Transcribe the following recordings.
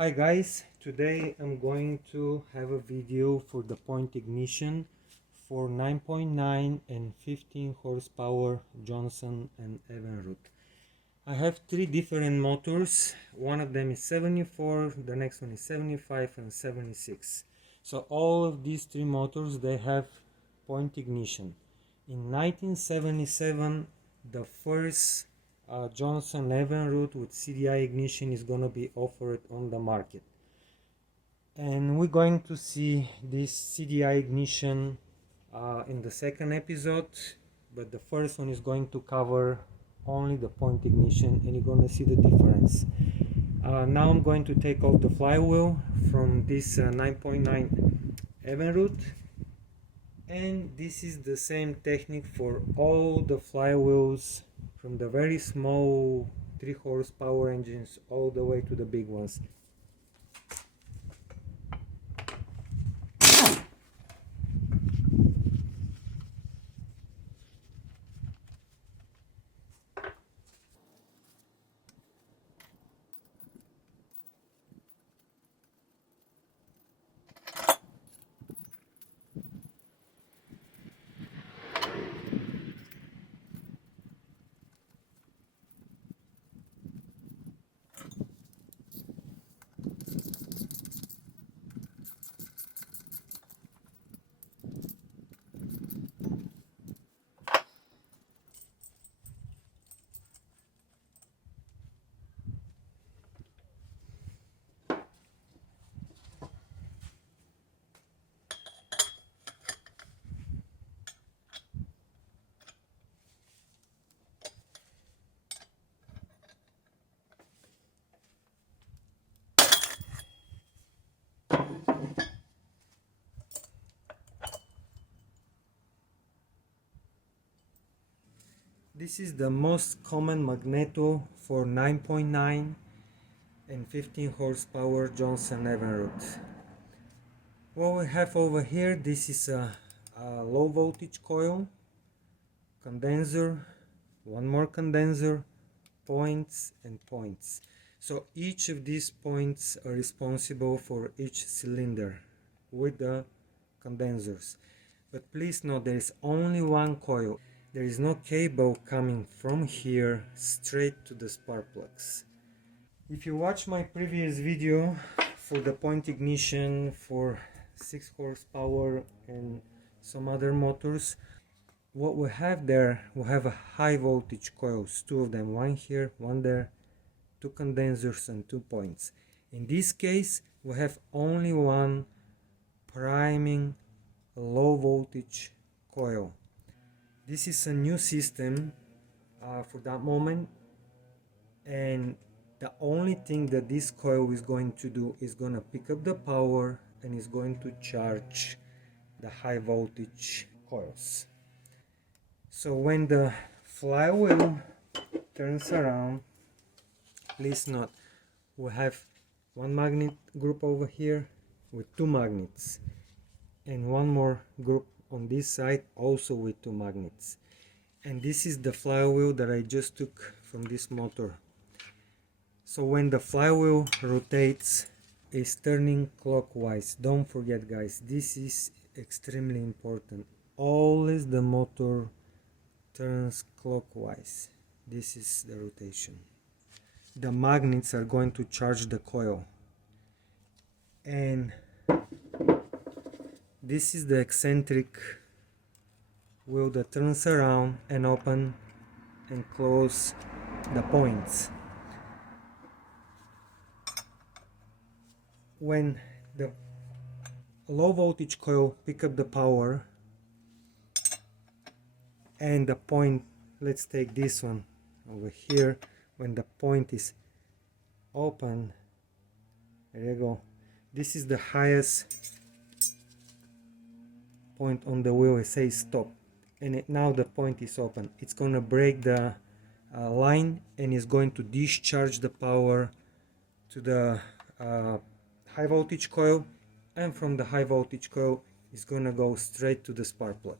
Hi guys, today I'm going to have a video for the point ignition for 9.9 and 15 horsepower Johnson and Evinrude. I have three different motors. One of them is 74, the next one is 75 and 76. So all of these three motors, they have point ignition. In 1977, the first Johnson Evinrude with CDI ignition is going to be offered on the market, and we're going to see this CDI ignition in the second episode, but the first one is going to cover only the point ignition and you're going to see the difference. Now I'm going to take off the flywheel from this 9.9 Evinrude, and this is the same technique for all the flywheels, from the very small 3 horsepower engines all the way to the big ones. This is the most common magneto for 9.9 and 15 horsepower Johnson Evinrude. What we have over here, this is a low voltage coil, condenser, one more condenser, points and points. So each of these points are responsible for each cylinder with the condensers. But please note, there is only one coil. There is no cable coming from here straight to the spark plugs. If you watch my previous video for the point ignition for 6 horsepower and some other motors, what we have there, we have a high voltage coils, 2 of them, one here, one there, 2 condensers and 2 points. In this case, we have only one priming low voltage coil. This is a new system for that moment, and the only thing that this coil is going to do is going to pick up the power and is going to charge the high voltage coils. So when the flywheel turns around, please note, we have one magnet group over here with 2 magnets and one more group on this side also with 2 magnets, and this is the flywheel that I just took from this motor. So when the flywheel rotates, it's turning clockwise. Don't forget guys, this is extremely important. Always the motor turns clockwise. This is the rotation. The magnets are going to charge the coil, and this is the eccentric wheel that turns around and open and close the points. When the low voltage coil pick up the power and the point, let's take this one over here, when the point is open, there you go, this is the highest point on the wheel. It says stop, and now the point is open. It's going to break the line and is going to discharge the power to the high voltage coil, and from the high voltage coil is going to go straight to the spark plug.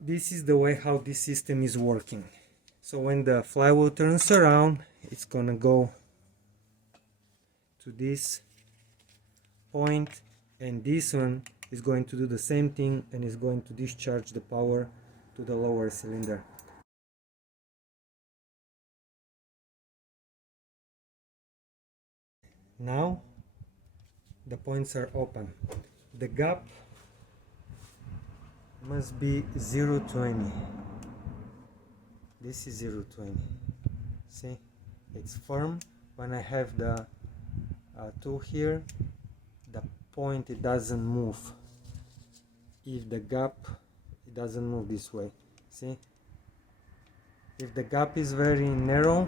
This is the way how this system is working. So when the flywheel turns around, it's gonna go to this point, and this one is going to do the same thing and is going to discharge the power to the lower cylinder. Now the points are open. The gap must be 0.20. This is 0.20. See, it's firm. When I have the tool here, the point, it doesn't move. If the gap, it doesn't move this way. See, if the gap is very narrow,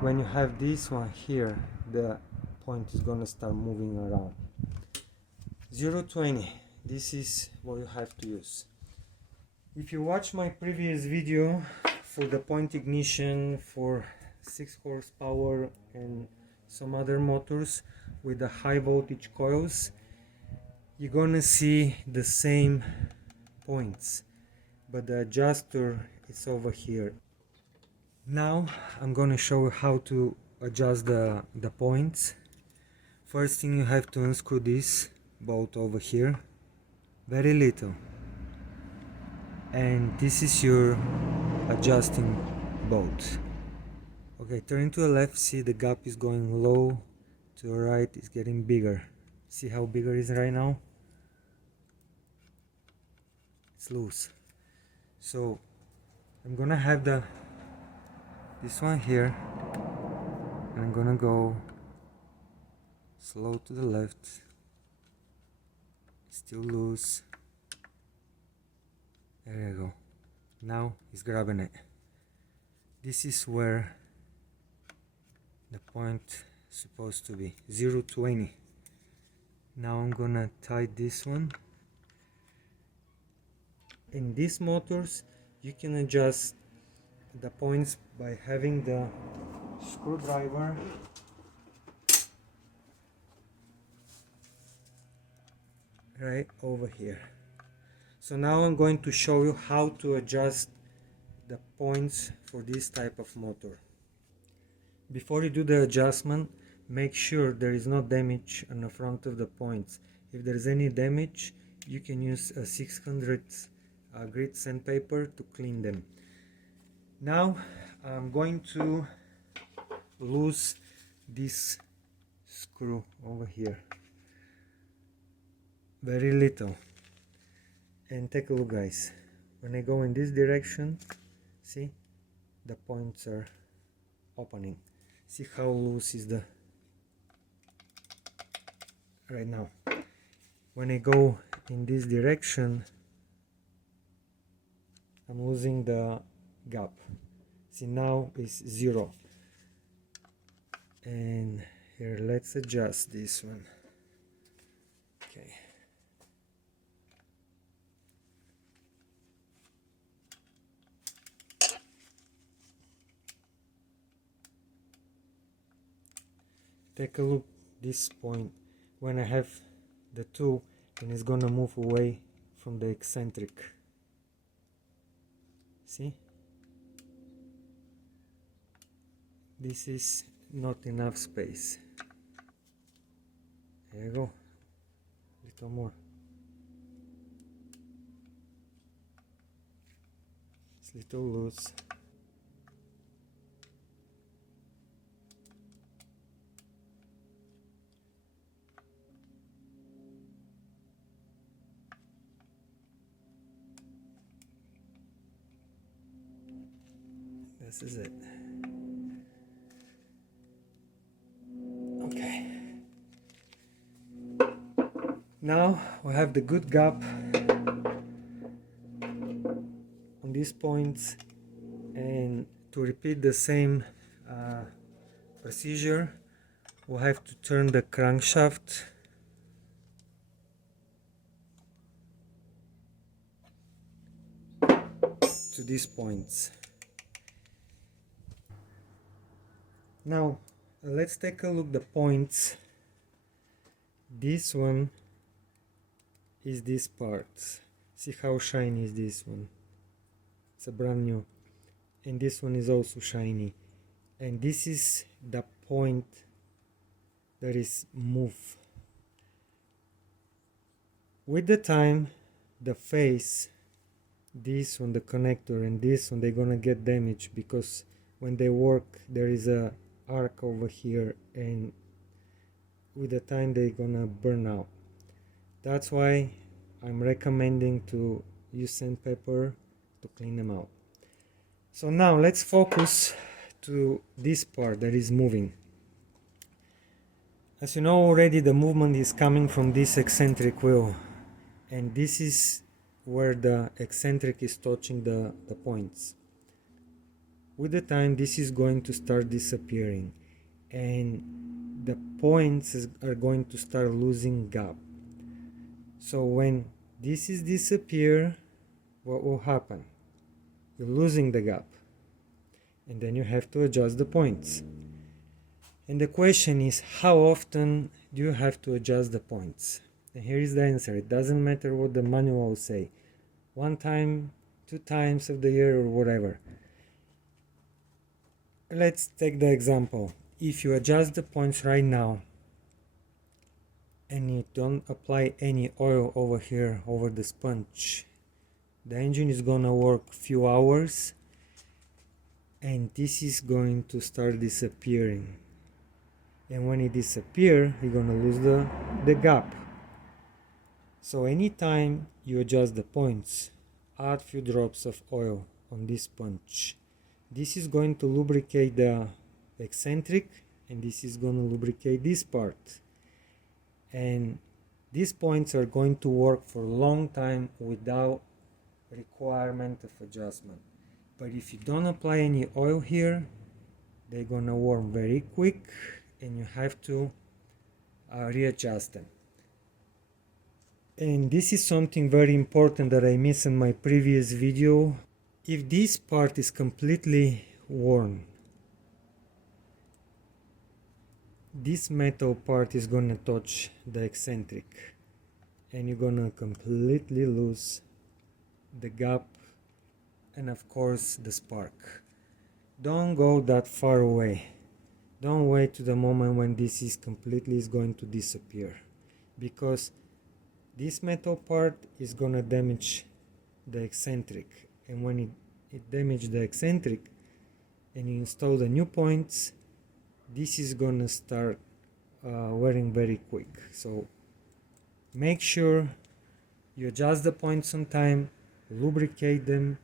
when you have this one here, the point is gonna start moving around. 0.20, this is what you have to use. If you watch my previous video for the point ignition for 6 horsepower and some other motors with the high voltage coils, you're gonna see the same points, but the adjuster is over here. Now I'm gonna show you how to adjust the points. First thing, you have to unscrew this bolt over here, very little, and this is your adjusting bolt. Okay, turn to the left, see the gap is going low, to the right it's getting bigger. See how bigger it is right now? It's loose. So I'm gonna have this one here, and I'm gonna go slow to the left, still loose. There you go. Now it's grabbing it. This is where the point is supposed to be, 0.20. Now I'm gonna tighten this one. In these motors, you can adjust the points by having the screwdriver right over here. So now I'm going to show you how to adjust the points for this type of motor. Before you do the adjustment, make sure there is no damage on the front of the points. If there is any damage, you can use a 600 grit sandpaper to clean them. Now I'm going to loose this screw over here, very little, and take a look, guys. When I go in this direction, see, the points are opening. See how loose is the right now. When I go in this direction, I'm losing the gap. See, now it's 0. And here, let's adjust this one. Okay. Take a look this point when I have the tool and it's gonna move away from the eccentric. See? This is not enough space. There you go. Little more. It's little loose. This is it. Okay. Now we have the good gap on these points, and to repeat the same procedure, we'll have to turn the crankshaft to these points. Now let's take a look at the points. This one is this part. See how shiny is this one? It's a brand new. And this one is also shiny. And this is the point that is move. With the time, the face, this one, the connector, and this one, they're gonna get damaged because when they work there is a arc over here, and with the time they're gonna burn out. That's why I'm recommending to use sandpaper to clean them out. So now let's focus to this part that is moving. As you know already, the movement is coming from this eccentric wheel, and this is where the eccentric is touching the points. With the time, this is going to start disappearing, and the points are going to start losing gap. So when this is disappear, what will happen? You're losing the gap, and then you have to adjust the points. And the question is, how often do you have to adjust the points? And here is the answer. It doesn't matter what the manual will say. 1 time, 2 times of the year, or whatever. Let's take the example. If you adjust the points right now and you don't apply any oil over here, over the sponge, the engine is gonna work few hours and this is going to start disappearing. And when it disappears, you're gonna lose the gap. So anytime you adjust the points, add few drops of oil on this sponge. This is going to lubricate the eccentric, and this is going to lubricate this part. And these points are going to work for a long time without requirement of adjustment. But if you don't apply any oil here, they're going to warm very quick, and you have to readjust them. And this is something very important that I missed in my previous video. If this part is completely worn, this metal part is gonna touch the eccentric, and you're gonna completely lose the gap and of course the spark. Don't go that far away. Don't wait to the moment when this is going to disappear, because this metal part is gonna damage the eccentric, and when it damages the eccentric and you install the new points, this is gonna start wearing very quick. So make sure you adjust the points on time, lubricate them,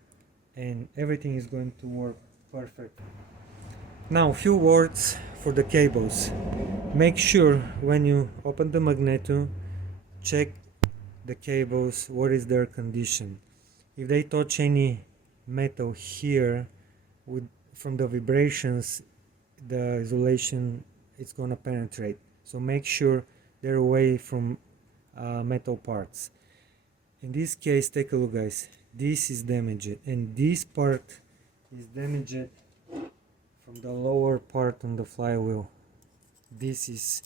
and everything is going to work perfect. Now, a few words for the cables. Make sure when you open the magneto, check the cables, what is their condition. If they touch any metal here, from the vibrations, the isolation it's gonna penetrate. So make sure they're away from metal parts. In this case, take a look, guys. This is damaged, and this part is damaged from the lower part on the flywheel. This is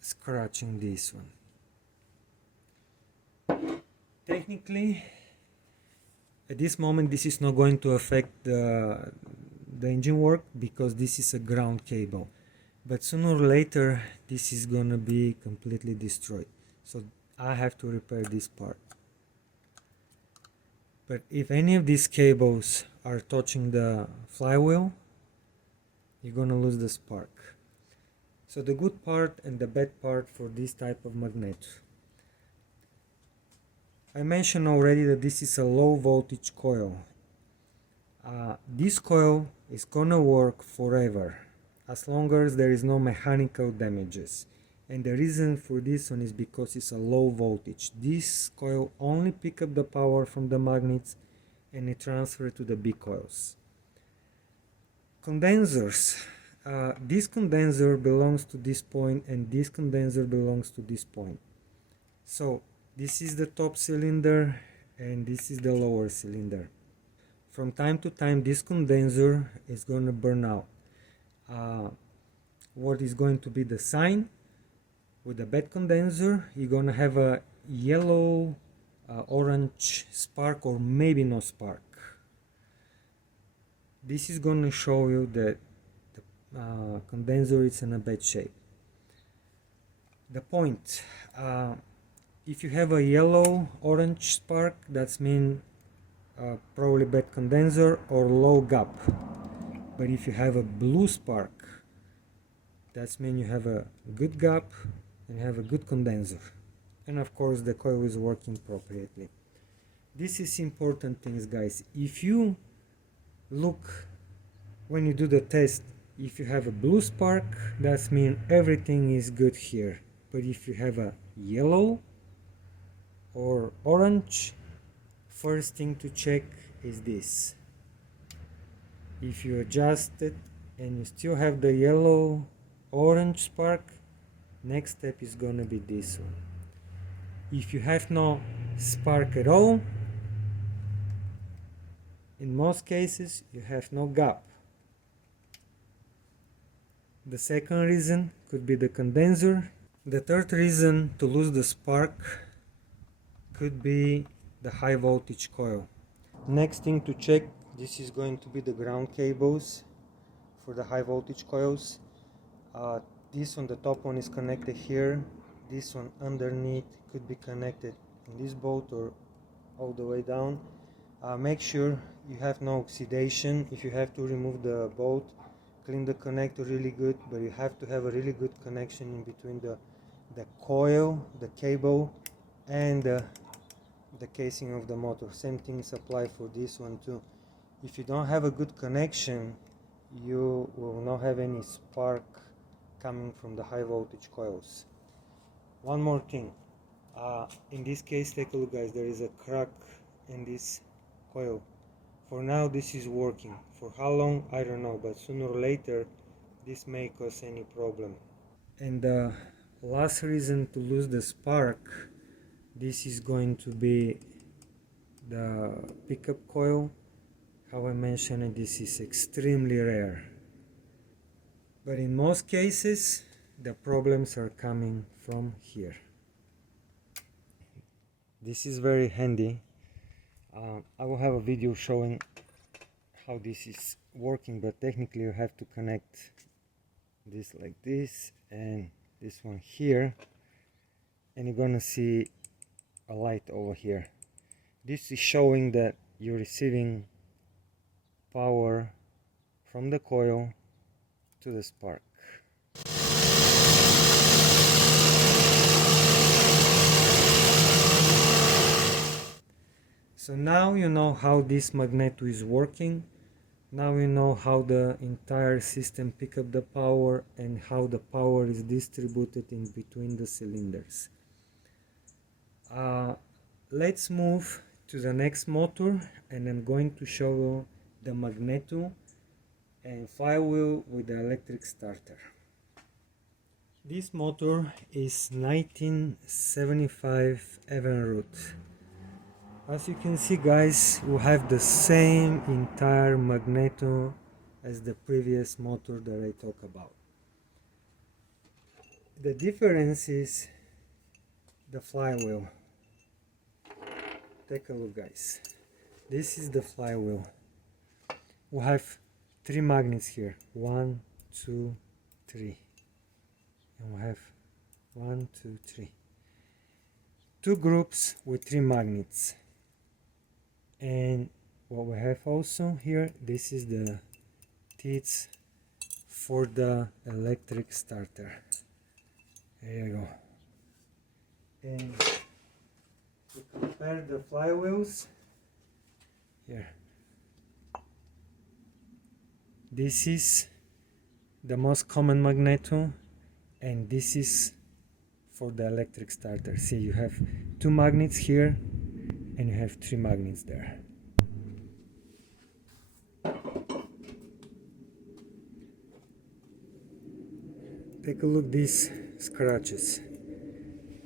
scratching this one. Technically, at this moment, this is not going to affect the engine work because this is a ground cable. But sooner or later, this is gonna be completely destroyed. So I have to repair this part. But if any of these cables are touching the flywheel, you're gonna lose the spark. So the good part and the bad part for this type of magnet. I mentioned already that this is a low voltage coil. This coil is gonna work forever as long as there is no mechanical damages. And the reason for this one is because it's a low voltage. This coil only pick up the power from the magnets and it transfer to the big coils. Condensers. This condenser belongs to this point and this condenser belongs to this point. So this is the top cylinder and this is the lower cylinder. From time to time this condenser is going to burn out. What is going to be the sign? With a bad condenser, you're going to have a yellow, orange spark, or maybe no spark. This is going to show you that the condenser is in a bad shape. The point, if you have a yellow orange spark, that's mean probably bad condenser or low gap. But if you have a blue spark, that's mean you have a good gap and have a good condenser. And of course the coil is working appropriately. This is important things, guys. If you look when you do the test, if you have a blue spark, that means everything is good here. But if you have a yellow or orange, first thing to check is this. If you adjust it and you still have the yellow orange spark, next step is gonna be this one. If you have no spark at all, in most cases you have no gap. The second reason could be the condenser. The third reason to lose the spark could be the high voltage coil. Next thing to check, this is going to be the ground cables for the high voltage coils. This one, the top one, is connected here. This one underneath could be connected in this bolt or all the way down. Make sure you have no oxidation. If you have to remove the bolt, clean the connector really good, but you have to have a really good connection in between the coil, the cable, and the casing of the motor. Same thing is applied for this one too. If you don't have a good connection, you will not have any spark coming from the high voltage coils. One more thing, in this case, take a look, guys, there is a crack in this coil. For now this is working. For how long, I don't know, but sooner or later this may cause any problem. And the last reason to lose the spark, this is going to be the pickup coil. How I mentioned, this is extremely rare, but in most cases the problems are coming from here. This is very handy. I will have a video showing how this is working, but technically you have to connect this like this and this one here, and you're gonna see a light over here. This is showing that you're receiving power from the coil to the spark. So now you know how this magneto is working. Now you know how the entire system picks up the power and how the power is distributed in between the cylinders. Let's move to the next motor, and I'm going to show you the magneto and flywheel with the electric starter. This motor is 1975 Evinrude. As you can see, guys, we have the same entire magneto as the previous motor that I talked about. The difference is the flywheel. Take a look, guys. This is the flywheel. We have 3 magnets here. 1, 2, 3. And we have 1, 2, 3. 2 groups with 3 magnets. And what we have also here, this is the teeth for the electric starter. There you go. And to compare the flywheels, here, this is the most common magneto, and this is for the electric starter. See, you have 2 magnets here and you have 3 magnets there. Take a look at these scratches.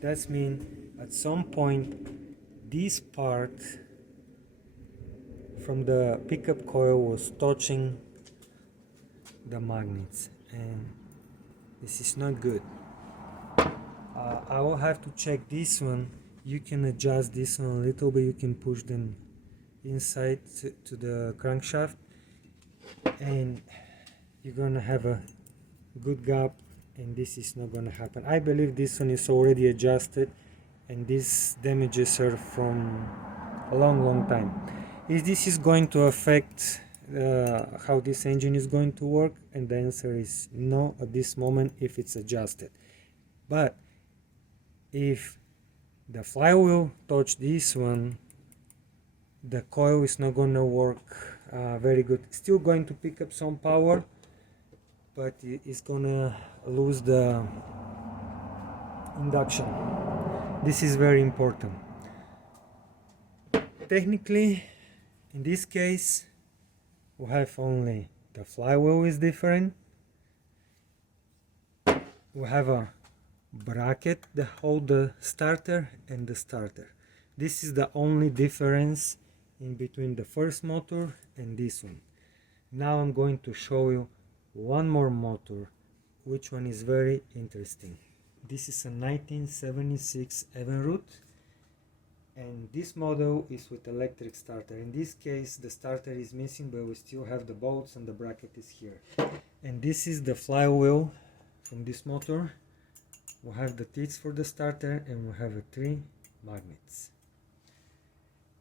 That means at some point this part from the pickup coil was touching the magnets, and this is not good. I will have to check this one. You can adjust this one a little bit. You can push them inside to the crankshaft, and you're gonna have a good gap, and this is not gonna happen. I believe this one is already adjusted, and these damages are from a long time. Is this going to affect how this engine is going to work? And the answer is no at this moment if it's adjusted. But if the flywheel touch this one, the coil is not going to work very good. It's still going to pick up some power, but it's going to lose the induction. This is very important. Technically, in this case, we have only the flywheel is different. We have a bracket that hold the starter and the starter. This is the only difference in between the first motor and this one. Now I'm going to show you one more motor, which one is very interesting. This is a 1976 Evinrude, and this model is with electric starter. In this case the starter is missing, but we still have the bolts and the bracket is here. And this is the flywheel from this motor. We have the teeth for the starter, and we have 3 magnets.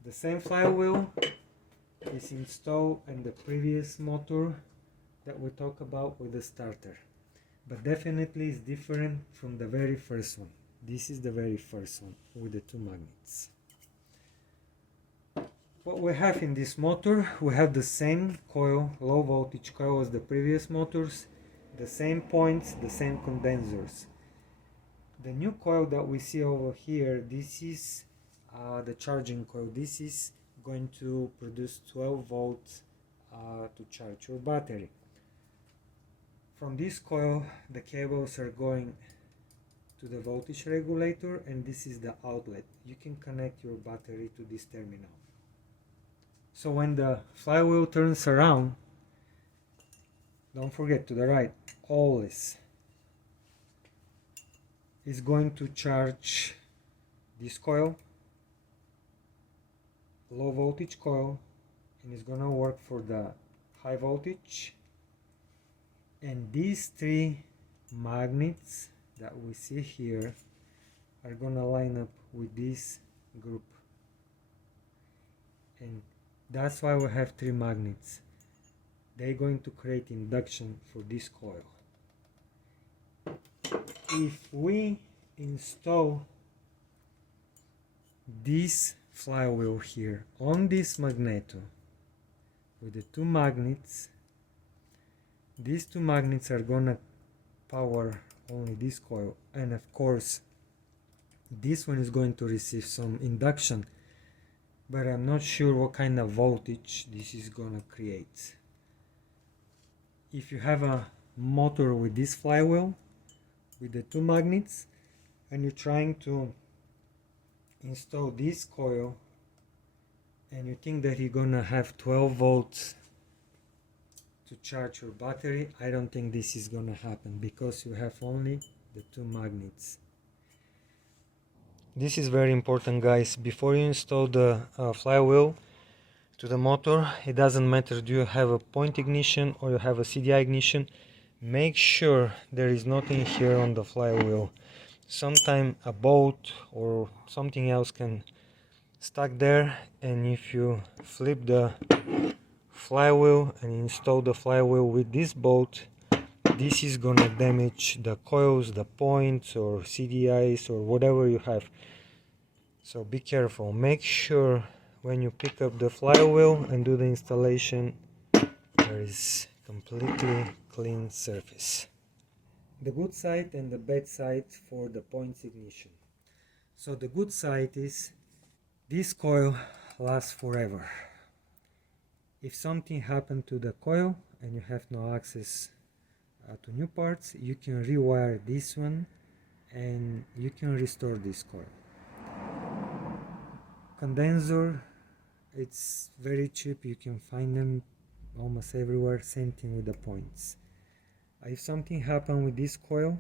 The same flywheel is installed in the previous motor that we talked about with the starter, but definitely is different from the very first one. This is the very first one with the 2 magnets. What we have in this motor, we have the same coil, low voltage coil as the previous motors, the same points, the same condensers. The new coil that we see over here, this is the charging coil. This is going to produce 12 volts to charge your battery. From this coil, the cables are going to the voltage regulator, and this is the outlet. You can connect your battery to this terminal. So when the flywheel turns around, don't forget to the right, always is going to charge this coil, low voltage coil, and it's gonna work for the high voltage. And these 3 magnets that we see here are gonna line up with this group, and that's why we have 3 magnets. They're going to create induction for this coil. If we install this flywheel here on this magneto with the 2 magnets, these 2 magnets are gonna power only this coil, and of course this one is going to receive some induction, but I'm not sure what kind of voltage this is gonna create. If you have a motor with this flywheel with the 2 magnets and you're trying to install this coil and you think that you're gonna have 12 volts to charge your battery, I don't think this is gonna happen, because you have only the 2 magnets. This is very important, guys. Before you install the flywheel to the motor, it doesn't matter do you have a point ignition or you have a CDI ignition, make sure there is nothing here on the flywheel. Sometimes a bolt or something else can stuck there, and if you flip the flywheel and install the flywheel with this bolt, this is gonna damage the coils, the points or CDIs or whatever you have. So be careful. Make sure when you pick up the flywheel and do the installation, there is completely clean surface. The good side and the bad side for the points ignition. So the good side is this coil lasts forever. If something happened to the coil and you have no access to new parts, you can rewire this one and you can restore this coil. Condenser, it's very cheap, you can find them almost everywhere. Same thing with the points. If something happened with this coil,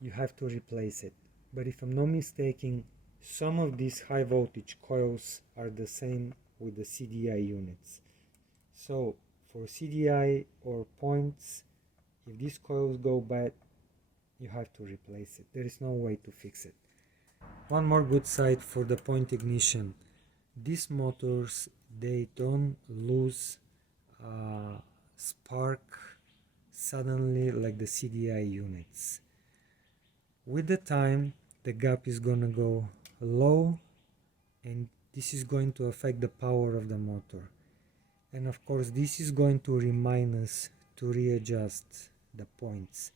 you have to replace it. But if I'm not mistaken, some of these high voltage coils are the same with the CDI units. So for CDI or points, If these coils go bad, you have to replace it. There is no way to fix it. One more good side for the point ignition. These motors, they don't lose spark suddenly like the CDI units. With the time, the gap is gonna go low, and this is going to affect the power of the motor. And of course, this is going to remind us to readjust the points.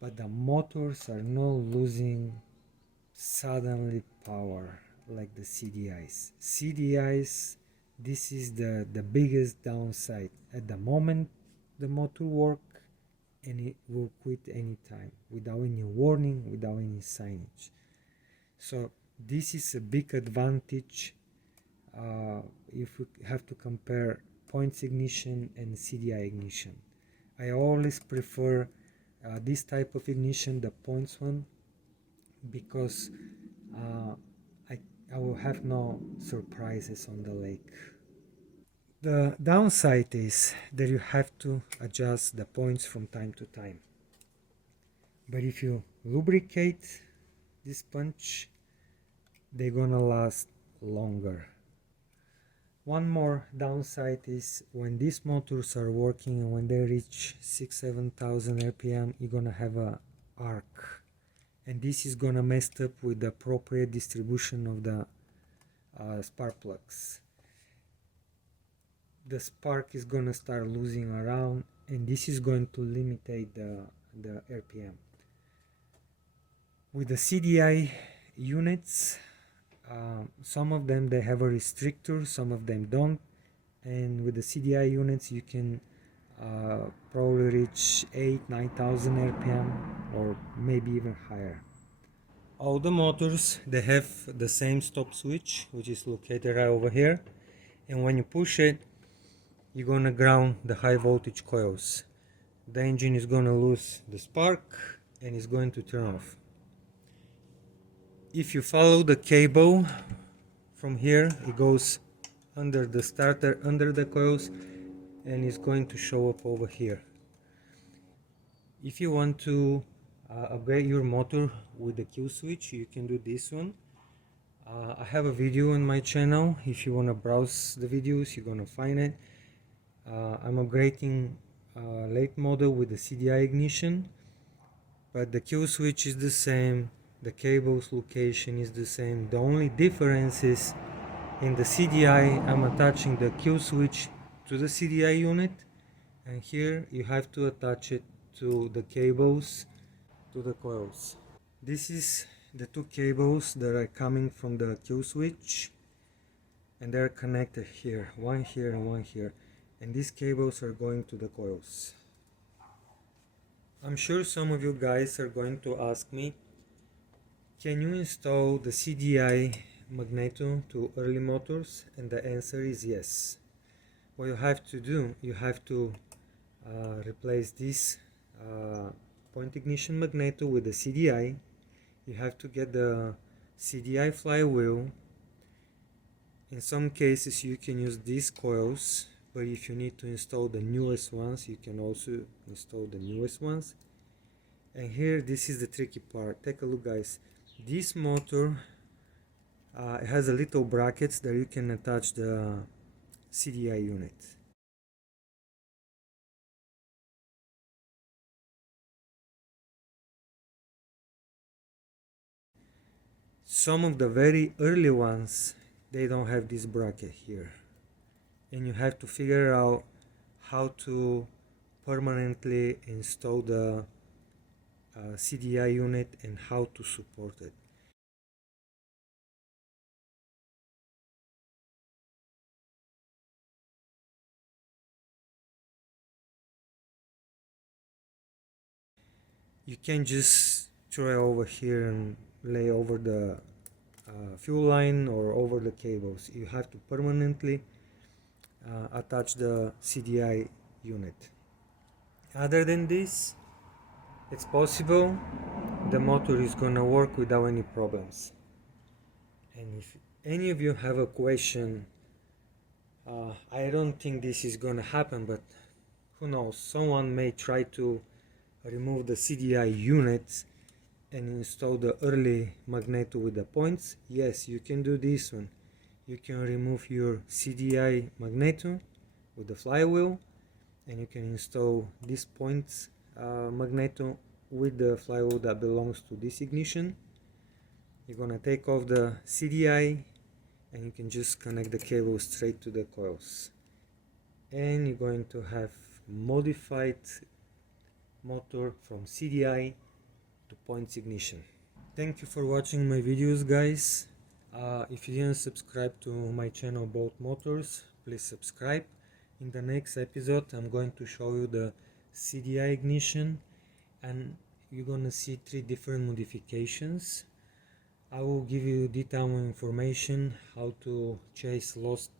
But the motors are not losing suddenly power like the CDIs. CDIs, this is the biggest downside. At the moment the motor works, and it will quit anytime without any warning, without any signage. So this is a big advantage if we have to compare points ignition and CDI ignition. I always prefer this type of ignition, the points one, because I will have no surprises on the lake. The downside is that you have to adjust the points from time to time. But if you lubricate this punch, they're gonna last longer. One more downside is when these motors are working and when they reach 6,000-7,000 RPM, you're gonna have a arc, and this is gonna mess up with the appropriate distribution of the spark plugs. The spark is gonna start losing around, and this is going to limit the RPM. With the CDI units, some of them they have a restrictor, some of them don't, and with the CDI units you can probably reach 8,000-9,000 RPM or maybe even higher. All the motors, they have the same stop switch, which is located right over here, and when you push it, you're gonna ground the high voltage coils. The engine is gonna lose the spark and it's going to turn off. If you follow the cable from here, it goes under the starter, under the coils, and it's going to show up over here. If you want to upgrade your motor with the kill switch, you can do this one. I have a video on my channel. If you want to browse the videos, you're gonna find it. I'm upgrading late model with the CDI ignition, but the kill switch is the same, the cable's location is the same. The only difference is in the CDI I'm attaching the kill switch to the CDI unit, and here you have to attach it to the cables, to the coils. This is the two cables that are coming from the kill switch, and they're connected here, one here and one here, and these cables are going to the coils. I'm sure some of you guys are going to ask me, can you install the CDI magneto to early motors? And the answer is yes. What you have to do, you have to replace this point ignition magneto with the CDI. You have to get the CDI flywheel. In some cases you can use these coils, but if you need to install the newest ones, you can also install the newest ones. And here, this is the tricky part. Take a look, guys. This motor it has a little brackets that you can attach the CDI unit. Some of the very early ones, they don't have this bracket here, and you have to figure out how to permanently install the CDI unit and how to support it. You can't just throw it over here and lay over the fuel line or over the cables. You have to permanently attach the CDI unit. Other than this, it's possible the motor is gonna work without any problems. And if any of you have a question, I don't think this is gonna happen, but who knows, someone may try to remove the CDI unit and install the early magneto with the points. Yes, you can do this one. You can remove your CDI magneto with the flywheel, and you can install this points magneto with the flywheel that belongs to this ignition. You're gonna take off the CDI and you can just connect the cable straight to the coils, and you're going to have modified motor from CDI to points ignition. Thank you for watching my videos, guys. If you didn't subscribe to my channel Boat Motors, please subscribe. In the next episode I'm going to show you the CDI ignition, and you're gonna see 3 different modifications. I will give you detailed information how to chase lost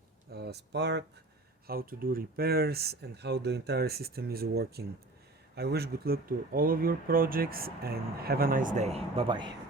spark, how to do repairs, and how the entire system is working. I wish good luck to all of your projects and have a nice day. Bye bye.